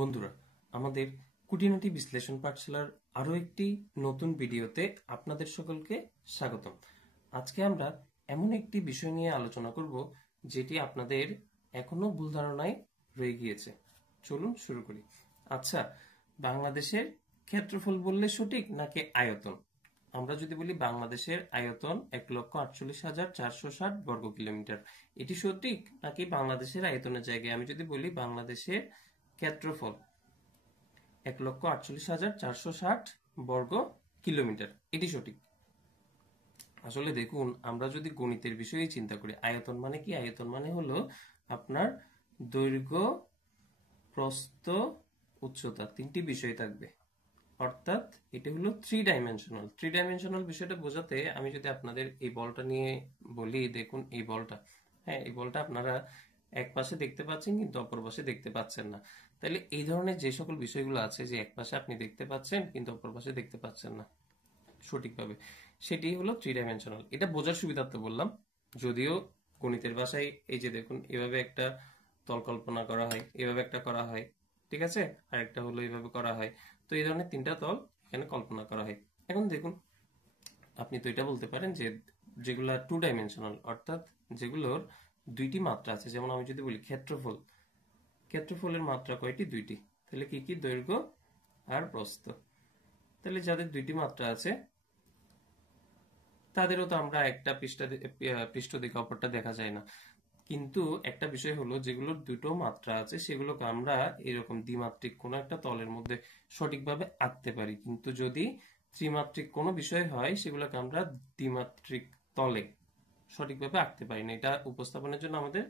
বন্ধুরা, আমাদের খুঁটিনাটি বিশ্লেষণ পাঠশালার আরো একটি নতুন ভিডিওতে আপনাদের সকলকে স্বাগতম। আজকে আমরা এমন একটি বিষয় নিয়ে আলোচনা করব যেটি আপনাদের এখনো ভুল ধারণায় রয়ে গিয়েছে। চলুন শুরু করি। আচ্ছা, বাংলাদেশের ক্ষেত্রফল বললে সঠিক নাকি আয়তন? আমরা যদি বলি বাংলাদেশের আয়তন 1,48,460 বর্গ কিলোমিটার, এটি সঠিক নাকি বাংলাদেশের আয়তনের জায়গায় আমি যদি বলি বাংলাদেশের ক্ষেত্রফল 1,48,460 বর্গ কিলোমিটার, এটি সঠিক? আসলে দেখুন, আমরা যদি গণিতের বিষয়ে চিন্তা করি, আয়তন মানে কি? আয়তন মানে হলো আপনার দৈর্ঘ্য, প্রস্থ, উচ্চতা, তিনটি বিষয় থাকবে। অর্থাৎ এটি হলো থ্রি ডাইমেনশনাল বিষয়টা বোঝাতে আমি যদি আপনাদের এই বলটা নিয়ে বলি, দেখুন এই বলটা, হ্যাঁ, এই বলটা আপনারা এক পাশে দেখতে পাচ্ছেন কিন্তু অপর পাশে দেখতে পাচ্ছেন না। তাহলে এই ধরনের যে সকল বিষয়গুলো আছে, যে এক পাশে আপনি দেখতে পাচ্ছেন কিন্তু অপর পাশে দেখতে পাচ্ছেন না সঠিকভাবে, সেটি হলো থ্রি ডাইমেনশনাল। এটা বোঝার সুবিধার্থে বললাম, যদিও গণিতের ভাষায় এই যে দেখুন এভাবে একটা তল কল্পনা করা হয়, এভাবে একটা করা হয়, ঠিক আছে, আর একটা হলো এইভাবে করা হয়। তো এই ধরনের তিনটা তল এখানে কল্পনা করা হয়। এখন দেখুন, আপনি তো এটা বলতে পারেন যে যেগুলো টু ডাইমেনশনাল, অর্থাৎ যেগুলোর দুইটি মাত্রা আছে, যেমন আমি যদি বলি ক্ষেত্রফল, ক্ষেত্রফলের মাত্রা কয়টি? দুইটি। তাহলে কি কি? দৈর্ঘ্য আর প্রস্থ। তাহলে যাদের দুইটি মাত্রা আছে তাদেরও তো আমরা একটা পৃষ্ঠ দিকে অপরটা দেখা যায় না। কিন্তু একটা বিষয় হলো, যেগুলোর দুটো মাত্রা আছে সেগুলোকে আমরা এরকম দ্বিমাত্রিক কোনো একটা তলের মধ্যে সঠিকভাবে আঁকতে পারি, কিন্তু যদি ত্রিমাত্রিক কোনো বিষয় হয় সেগুলোকে আমরা দ্বিমাত্রিক তলে সঠিকভাবে আঁকতে পারি না। এটা উপস্থাপনের জন্য আমাদের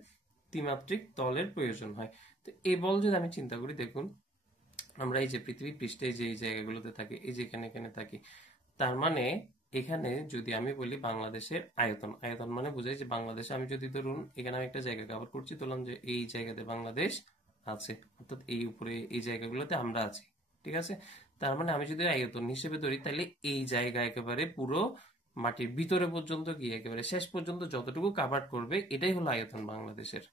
ত্রিমাত্রিক তলের প্রয়োজন হয়। তো এই বল যদি আমি চিন্তা করি, দেখুন আমরা এই যে পৃথিবী পৃষ্ঠে যে এই জায়গাগুলোতে থাকি, এই যে এখানে এখানে থাকি, তার মানে এখানে যদি আমি বলি বাংলাদেশের আয়তন, আয়তন মানে বোঝাই যে বাংলাদেশে আমি যদি ধরুন এখানে আমি একটা জায়গা কভার করছি, ধরলাম যে এই জায়গাতে বাংলাদেশ আছে, অর্থাৎ এই উপরে এই জায়গাগুলোতে আমরা আছি, ঠিক আছে। তার মানে আমি যদি আয়তন হিসেবে ধরি, তাহলে এই জায়গা একেবারে পুরো মাটির ভিতরে পর্যন্ত গিয়ে একেবারে শেষ পর্যন্ত যতটুকু কাভার করবে, এটাই হলো আয়তন বাংলাদেশের,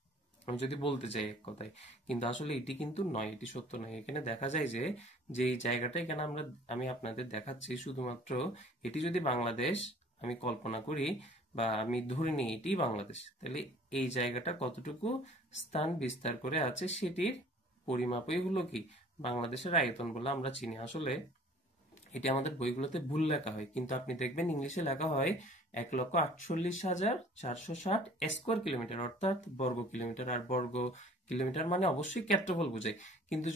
আমি যদি বলতে চাই এক কথায়। কিন্তু আসলে এটি কিন্তু নয়, এটি সত্য নয়। এখানে দেখা যায় যে যে এই জায়গাটা এখানে আমি আপনাদের দেখাচ্ছি, শুধুমাত্র এটি যদি বাংলাদেশ আমি কল্পনা করি বা আমি ধরে নিই এটি বাংলাদেশ, তাহলে এই জায়গাটা কতটুকু স্থান বিস্তার করে আছে সেটির পরিমাপই হলো কি বাংলাদেশের আয়তন বলে আমরা চিনি। আসলে এটি আমাদের বইগুলোতে ভুল লেখা হয়, কিন্তু আপনি দেখবেন ইংলিশে লেখা হয় 1,48,460 স্কোয়ার কিলোমিটার, অর্থাৎ বর্গ কিলোমিটার। আর বর্গ কিলোমিটার মানে অবশ্যই ক্ষেত্রফল বোঝায়, কিন্তু